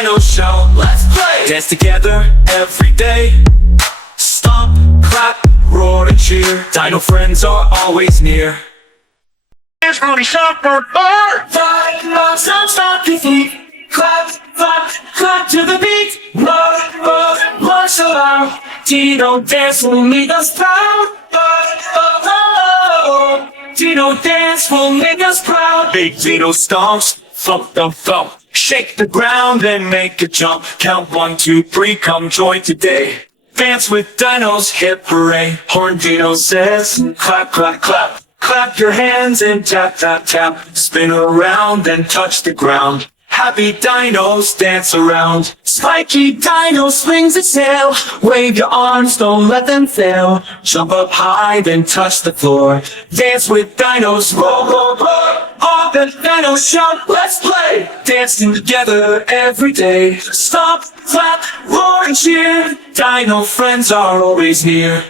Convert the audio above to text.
Dino shout, let's play! Dance together every day. Stomp, clap, roar and cheer. Dino friends are always near. It's really summer bar. Dinos, stomp your feet. Clap, clap, clap to the beat. Roar, roar, roar so loud. Dino dance will make us proud. Dino dance will make us proud. Big Dino stomps, thump, thump, thump. Shake the ground and make a jump. Count 1, 2, 3, come join today. Dance with dinos, hip hooray. Horn Dino says, clap, clap, clap. Clap your hands and tap, tap, tap. Spin around and touch the ground. Happy dinos dance around. Spiky Dino swings its tail. Wave your arms, don't let them fail. Jump up high, then touch the floor. Dance with dinos, roll, roll, roll. All the dinos shout, let's play. Dancing together every day. Stomp, clap, roar and cheer. Dino friends are always near.